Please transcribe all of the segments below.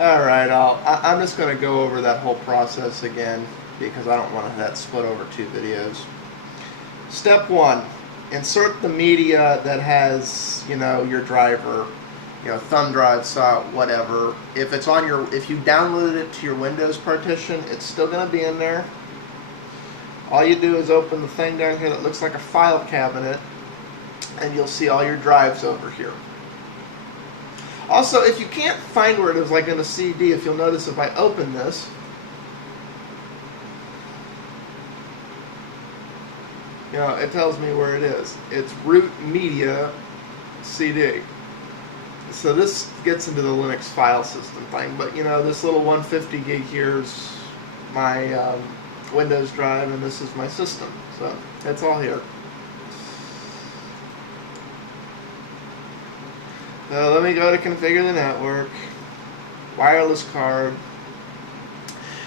Alright, I'm just going to go over that whole process again because I don't want that split over 2 videos. Step 1, insert the media that has, your driver, thumb drive, saw, whatever. If you downloaded it to your Windows partition, it's still going to be in there. All you do is open the thing down here that looks like a file cabinet, and you'll see all your drives over here. Also, if you can't find where it is, like in a CD, if you'll notice if I open this, it tells me where it is. It's root media CD. So this gets into the Linux file system thing, but this little 150 gig here is my Windows drive, and this is my system. So it's all here. So let me go to configure the network, wireless card.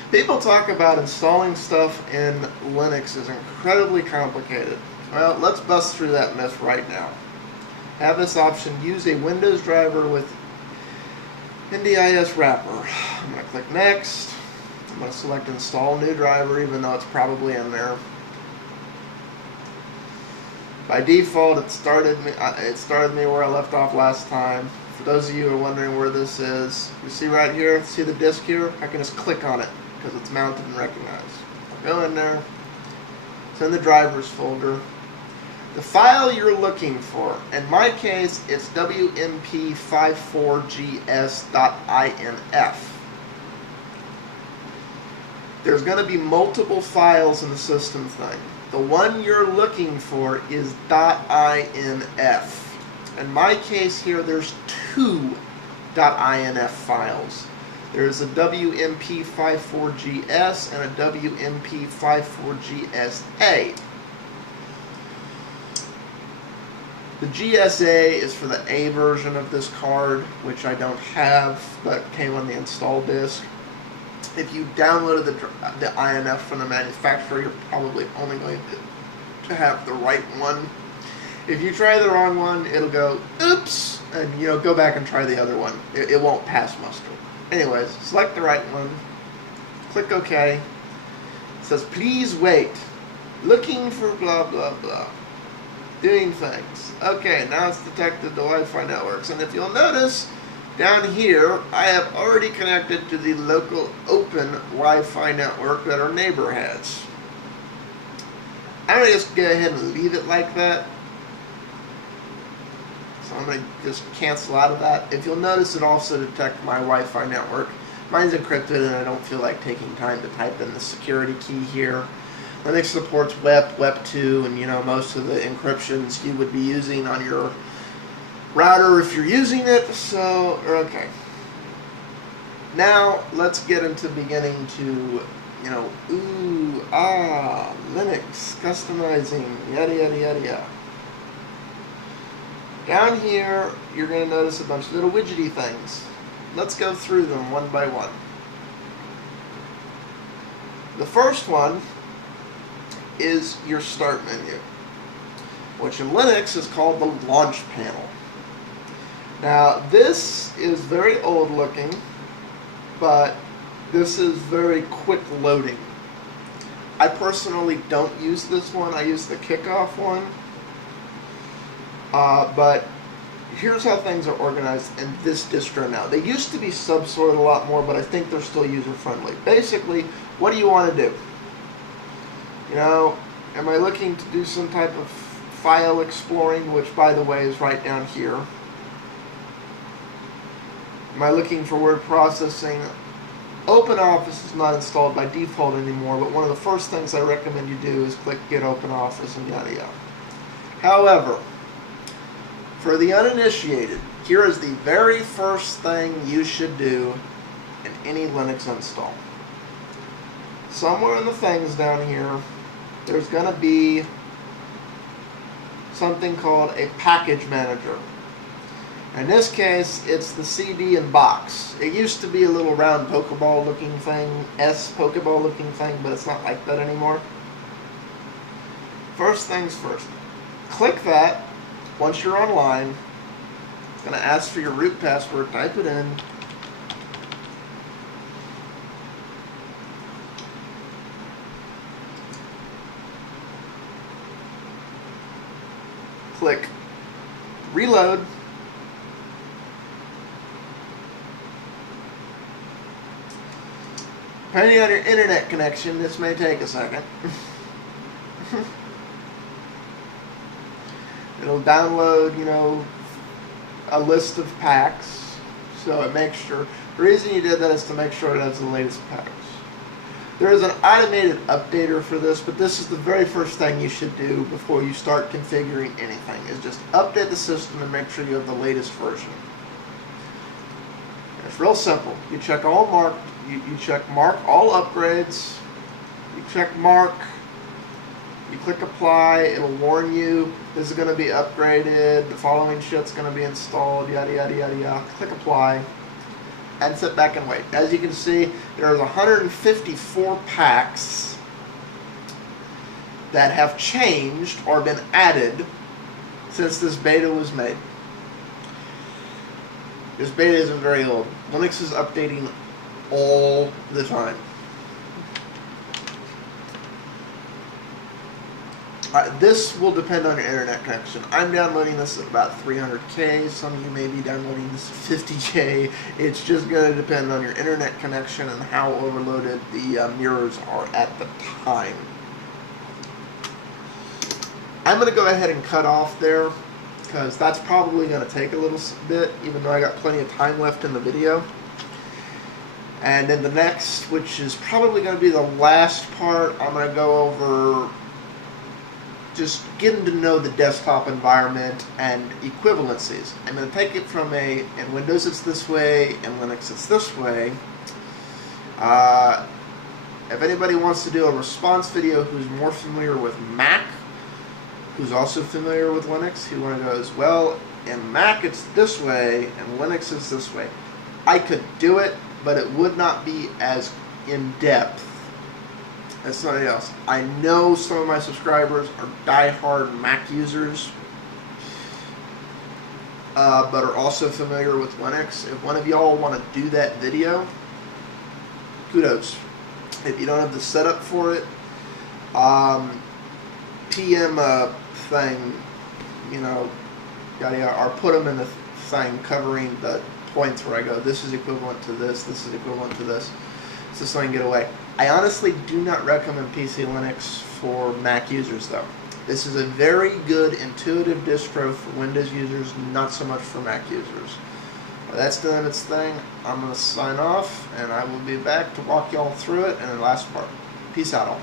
People talk about installing stuff in Linux is incredibly complicated. Well, let's bust through that myth right now. Have this option, use a Windows driver with NDIS wrapper. I'm going to click next. I'm going to select install new driver, even though it's probably in there. By default, it started me where I left off last time. For those of you who are wondering where this is, you see right here, see the disk here? I can just click on it because it's mounted and recognized. I'll go in there. It's in the drivers folder. The file you're looking for, in my case, it's wmp54gs.inf. There's going to be multiple files in the system thing. The one you're looking for is .inf. In my case here, there's 2 .inf files. There's a WMP54GS and a WMP54GSA. The GSA is for the A version of this card, which I don't have, but came on the install disk. If you downloaded the INF from the manufacturer, you're probably only going to have the right one. If you try the wrong one, it'll go, oops, and go back and try the other one. It won't pass muster. Anyways, select the right one, click OK. It says, please wait. Looking for blah, blah, blah. Doing things. Okay, now it's detected the Wi-Fi networks. And if you'll notice, down here, I have already connected to the local open Wi-Fi network that our neighbor has. I'm going to just go ahead and leave it like that. So I'm going to just cancel out of that. If you'll notice, it also detects my Wi-Fi network. Mine's encrypted, and I don't feel like taking time to type in the security key here. Linux supports WEP, WEP2, and most of the encryptions you would be using on your router if you're using it. So, okay. Now, let's get into beginning to, Linux, customizing, yada, yada, yada, yada. Down here, you're going to notice a bunch of little widgety things. Let's go through them one by one. The first one is your start menu, which in Linux is called the launch panel. Now, this is very old looking, but this is very quick loading. I personally don't use this one. I use the kickoff one. But here's how things are organized in this distro now. They used to be subsorted a lot more, but I think they're still user-friendly. Basically, what do you want to do? Am I looking to do some type of file exploring, which, by the way, is right down here? Am I looking for word processing? OpenOffice is not installed by default anymore, but one of the first things I recommend you do is click Get OpenOffice and yada yada. However, for the uninitiated, here is the very first thing you should do in any Linux install. Somewhere in the things down here, there's going to be something called a package manager. In this case, it's the CD and box. It used to be a little round Pokeball looking thing, Pokeball looking thing, but it's not like that anymore. First things first, click that. Once you're online, it's going to ask for your root password, type it in. click reload. Depending on your internet connection, this may take a second. It'll download, you know, a list of packs, so it makes sure. The reason you did that is to make sure it has the latest packs. There is an automated updater for this, but this is the very first thing you should do before you start configuring anything, is just update the system and make sure you have the latest version. And it's real simple. You check all marked, you check mark all upgrades, you check mark, you click apply, it'll warn you this is going to be upgraded, the following shit's going to be installed, yada yada yada yada. Click apply and sit back and wait. As you can see, there's 154 packs that have changed or been added since this beta was made. This beta isn't very old. Linux is updating all the time. This will depend on your internet connection. I'm downloading this at about 300K. Some of you may be downloading this at 50K. It's just going to depend on your internet connection and how overloaded the mirrors are at the time. I'm going to go ahead and cut off there, because that's probably going to take a little bit, even though I got plenty of time left in the video. And in the next, which is probably going to be the last part, I'm going to go over just getting to know the desktop environment and equivalencies. I'm going to take it from in Windows it's this way, in Linux it's this way. If anybody wants to do a response video who's more familiar with Mac, who's also familiar with Linux, who want to go as well, in Mac it's this way, and Linux is this way. I could do it, but it would not be as in-depth as somebody else. I know some of my subscribers are die-hard Mac users, but are also familiar with Linux. If one of y'all want to do that video, kudos. If you don't have the setup for it, PM a thing, you know, or put them in the thing covering the points where I go, this is equivalent to this is equivalent to this, so I can get away. I honestly do not recommend PC Linux for Mac users, though. This is a very good intuitive distro for Windows users, not so much for Mac users. But that's doing its thing. I'm going to sign off, and I will be back to walk y'all through it in the last part. Peace out, all.